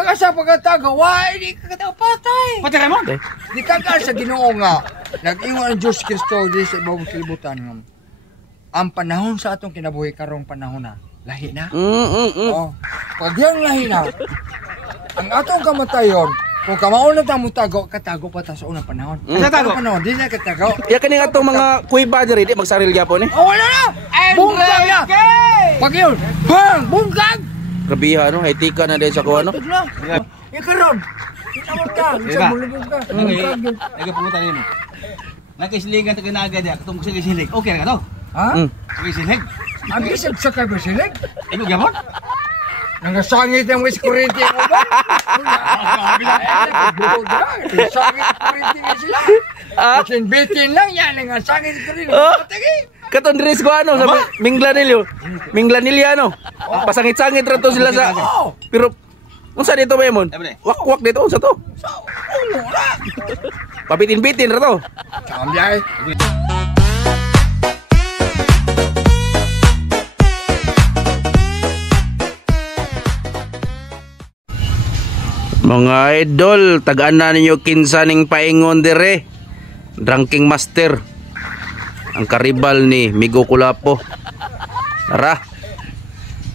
Saka sa pagkataga, di ka patay. Patay mo? Di ka sa Ginoo nga. Nag-ingon ang Diyos Kristo di sa ibang kilibutan nga. Ang panahon sa atong kinabuhi karong panahon na, lahi na. Oh, pag yung lahi na, ang atong kamatayon, kung kamaon na tayo tago, katago pa ta sa unang panahon. Katago? Panahon, di na katago. Ya kaning atong mga kuiba diri di magsaril gyapon eh. Oh, wala na! Bungkag na! Pag yun, bang! Bungkag! Grabiha no, etika na din sa kuha no. Yung karon, kita mo ka, isa mulubog ka. Bungkag yun. Ega pumunta nimo. Nakisiligan ta kinaga dia, katong sige silig. Okay na ka to? Ha? Sige silig. Ang isip sa kabasilig? Ego gyapon? Nangasangit yung wis kurinti mo ba? Sangit kurinti nga sila. Bitin lang yan, nangasangit kurinti. Katon diri sa ano sa Minglanilyo. Minglanilya no. Pasangit-sangit ra to sila sa. Pero unsa dito ba yun? Wak-wak dito unsa to? Pabitin-bitin ra to. Kambyay. Mga idol, tagaan na ninyo kinsaning paingon dire. Ranking master. Ang karibal ni Migo Kulapo. Tara.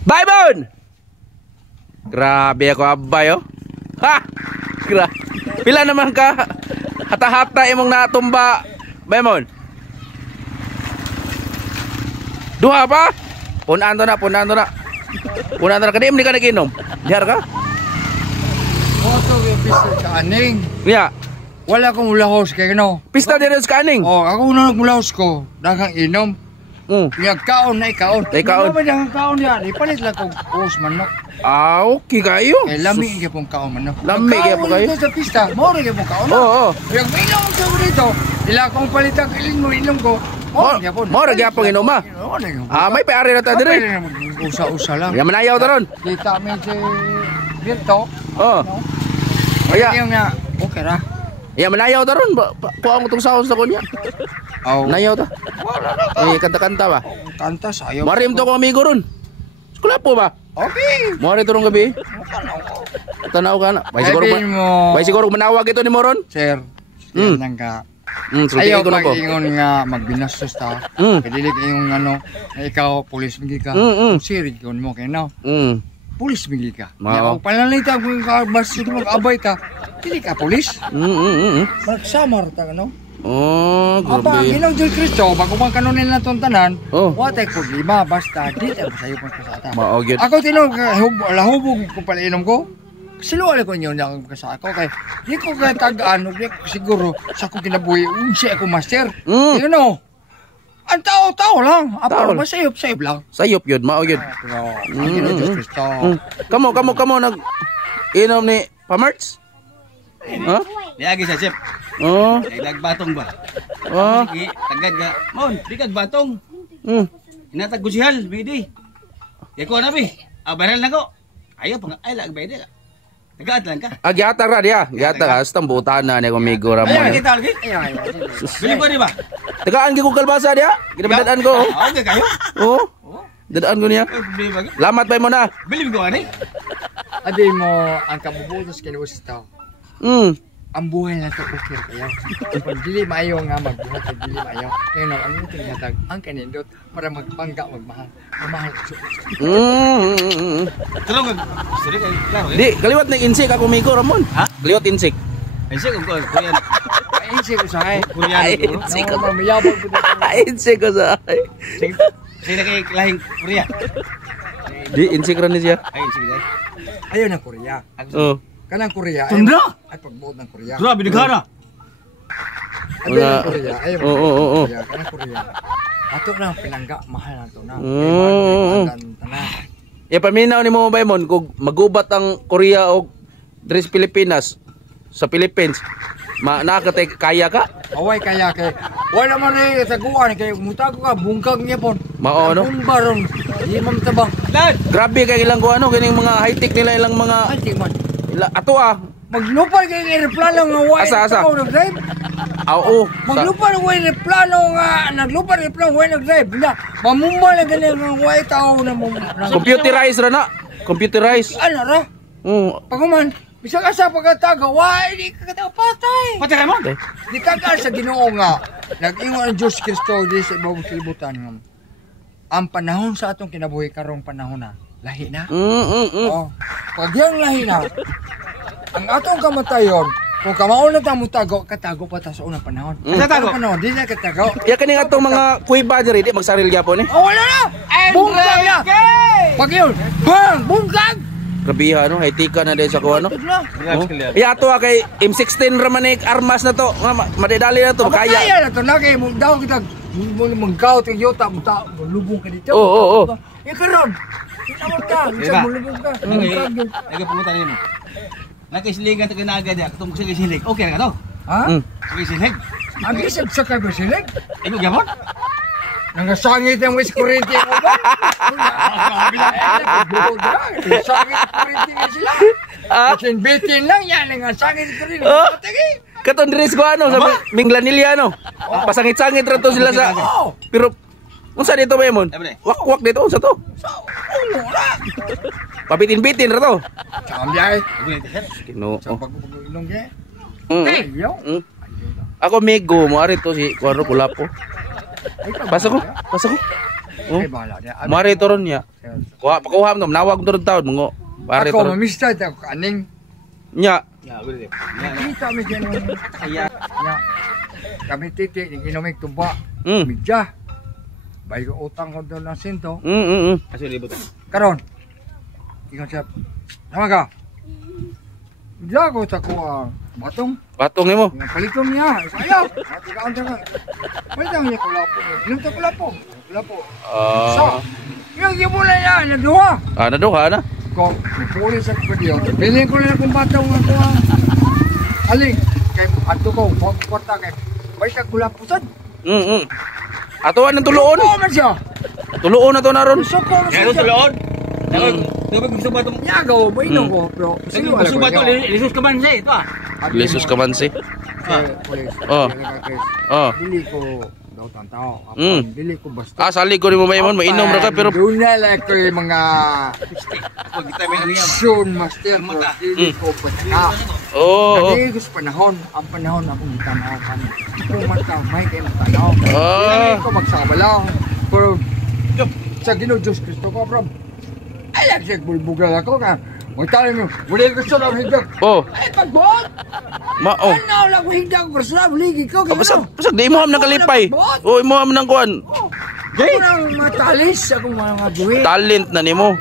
Bye, Bon! Grabe ako abay, oh. Ha! Pila naman ka? Hata-hata imong natumba. Baymon. Duha pa? Punan to na. Punan to na. Kadim di ka naginom. Dihar ka? Oto yung pista sa aning. Yeah. Wala akong ulahos kay no. Pista din sa kaning. Oh, ako na nagmulahos ko. Dagang inom. Yung kaon na ikaon. Ikaon. Ano ba yung kaon yan? Ipalit lang kong kuhos manok. Ah, okay kayo. Eh, lami ka pong kaon manok. Lami ka po kayo. Kaon sa pista. Moro ka pong kaon. Oo. Yung inom ko dito. Ila akong palitan kilin mo inom ko. Moro ka pong inom ma. May payari na tayo dire. Usa-usa lang. Yan manayaw ta ron. Kita mo si Virto. Oo. Kaya yung nga, okay ra. Ya manayaw ta ron. Kuha mo tong sahon sa kunya. Nayaw ta. Eh kanta-kanta ba? Kanta sayo. Marim to ko amigo ron. Kula po ba? Okay. Mori to rong gabi. Tanaw ka na. Bay siguro manawag ito ni Moron. Sir. Nang ka. Ayaw ko nako. Ingon nga magbinastos ta. Kadilig yung ano, ikaw pulis migi ka. Sirig kon mo kay no. Pulis migi ka. Ya palalita ko ka basta mag-abay ta. Dili ka pulis. Magsamar ta no. Oh, grabe. Apa, Ginoong Diyos Kristo, bago bang kanunin na itong tanan, watay problema, basta di tayo sa'yo pang kasata. Ako tinong, lahubog ko pala inom ko, siluwala ko nyo na kasata ko, kaya di ko kaya tagaan, di ko siguro sa kong kinabuhi, unsi ako master. You know, ang tao-tao lang, apa, masayop-sayop lang. Sayop yun, mao yun. Ang Ginoong Diyos Kristo. Kamo, nag-inom ni Pamerts? Ha? Diagi sa chef. Ay nagbatong ba? Sige, tagad ka. Mon, di kagbatong. Inatag ko si Hal, bidi. Di ko na bi. Baral na ko. Ayaw pa nga, ay lag bidi. Tagad lang ka. Gyata ra dia. Gyata ka, hasta butan na ni kumigo ra mo. Ay, kita lagi. Bili ko di ba? Tagaan gi ko kalbasa dia. Ginabadaan ko. Okay kayo? Oo. Dadaan ko niya. Lamat pa mo na. Bili ko ani. Adi mo ang kabubutos kinuus tao. Ang buhay na ito ukir kayo. Pag dili maayo nga magbuhat, pag dili maayo. Kaya na, ang iting natag, ang kanindot, para magpangga, magmahal. Mamahal ko. Tulong ka. Sorry kayo, klaro eh. Di, kaliwat na insik ako migo, Ramon. Ha? Kaliwat insik. Insik ko, kuyan. Insik ko sa ay. Kuyan. Insik ko. Mamayabag ko dito. Insik ko sa ay. Sige na kayo lahing Korea. Di, insik rin siya. Ay, sige dahil. Ayaw ng Korea. Oo. Kanang Korea. Tunda? Ay pagbuod ng Korea. Grabe, nagana. Ayaw ng Korea. Ayaw ng Oo. Korea. Kanang Korea. Ato na pinangga, mahal na ito na. Paminaw ni mo ba mon kung magubat ang Korea o Dres Pilipinas sa Philippines, nakatay kaya ka? Away kaya kay. Wala man rin taguan kay mutago ka bungkag niya pon. Mao no? Baron. Di man tabang. Grabe kay ilang ko ano kining mga high-tech nila ilang mga Ay, man. Ato Maglupad kay aeroplano nga way. Asa? Nag-drive. Oo. Maglupad way aeroplano nga naglupad aeroplano way nag-drive. Mamumba na ganyan nga way tao na computerized ra na. Computerized. Ano ra? Paguman, bisa ka sa pagkatago, why, di ka katago patay. Patay ka mo? Di ka sa Ginoo nga, nag-ingon ang Diyos Kristo di sa ibang kilibutan nga. Ang panahon sa atong kinabuhi karong panahon na, lahi na. Oh, pag yung lahi na, ang atong kamatayon, kung kamaon na tayo mutago, katago pa tayo sa unang panahon. Katago? Panahon, di na katago. Ya kaning atong mga kuiba diri di magsaril gyapon eh. Oh, wala na! Bungkag na! Pag yun, bang! Bungkag! Grabiha no, haitika na din sa kuha no. Ya ato kay M16 ramanik armas na to. Madidali na to, kaya. Kaya na to, lagi mo daw kita manggaw ting yota mo ta lubong ka dito. Oo. Ya karon. Kita mo ta, isa mo lubong ka. Nagapunta niyo mo. Nakisiligan ta kinaga dia, katong silig. Okay na ka to? Ha? Silig. Ang isip sa kay basilig. Imo gyapon? Nangasangit ang wis kurente mo ba? Sangit kurente sila. Bitin lang yan, nangasangit kurente. Katon diri sa ano sa Minglanilya no. Pasangit-sangit ra to sila sa. Pero unsa dito ba mon? Wak-wak dito unsa to? Pabitin-bitin ra to. Samyay. Kino. Sa pag-inom ge. Ako mego mo ari to si Kuaro Kulapo. Pasok ko. Ay bala dia. Mari to ron niya. Pakuha mo nawag to ron taon mo. Pare to. Ako mamista ako kaning. Nya. Kita mi ganun. Ya. Kami titik ng inomik tuba. Midya. Bayo utang ko doon ng sinto. Kasi libutan. Karon. Ikaw siya. Tama ka. Diyago sa kuha. Batong mo. Ang palitom niya. Ayaw. Matigaan siya ka. Palitan niya kulapo. Inom ta kulapo. Kulapo. So. Yung gimula niya. Naduha. Naduha na. Kung nagpuli sa kadiyo. Piling ko na kung batong nga kuha. Aling. Kay ato ko. Pagporta kay. Bay sa kulapo sad. Atuan ng tuloon. Oo man siya. Tuloon na to naron. Suko man siya. Tuloon. Dapat gusto ba itong... Yagaw, ba ino ko? Pero, gusto ba ito? Lisus ka man siya, ito ah. Lisus ka man siya. Dili ko daw tao. Dili ko basta. Sali ko rin mo mainom ra ka pero... Doon na lang ko yung mga... action master ko. Dili ko basta. Kasi gusto panahon. Ang panahon akong tanaw kami. Kung magkamay kayo magtanaw. Dili ko magsabalaw. Pero... sa Ginoo Diyos Kristo ko, bro. Ay, siya bulbugal ako ka. Magtali mo, wala gusto lang higdag. Ay, pagbuot! Ano lang higdag, gusto lang, ligig ko. Pasag, di mo ham ng kalipay. Imo ham ng kuhan. Ako nang matalis, ako mga buhi. Talent na ni mo.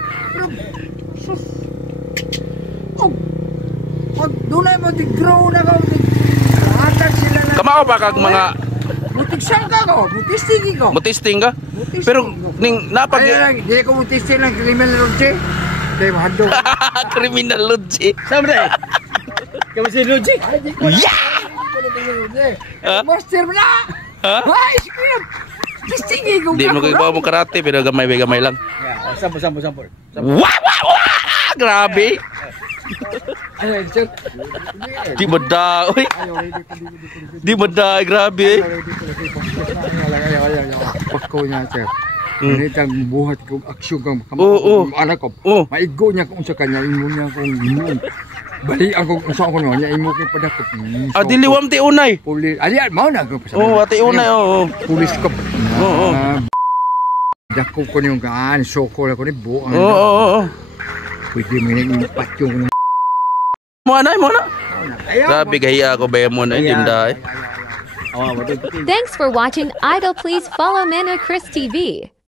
Pag doon ay mo, di-grow na ka. Atag sila na. Kamao ba kag mga... Mutisang ka ko, mutisting ko. Mutisting ka? Pero, ning napag... Ay, hindi ko mutisting lang, kriminal lodge. Kaya mahando. Criminal lodge. Saan ba kamu si Logic? Master mo na! Ay, sige! Tistingin ko. Di mo kayo mo karate, pero gamay-gamay lang. Sampol. Wow! Grabe! Di mada, oy. Di mada, grabe. Pagko niya, sir. Ganitang buhat ko, aksyon kang anak ko. Maigo niya kung sa kanya, imo niya kung imo. Bali ako sa ako niya, imo kay padakop. Diliwam ti unay. Ali, mao na ko pa. Ati unay, Pulis ko. Dako ko niyong gaan, soko ko ni buo. Pwede mo nang ipat yung... Mo na. Grabe gahiya ako ba mo na tinda eh. Thanks for watching Idol. Please follow Mano Chris TV.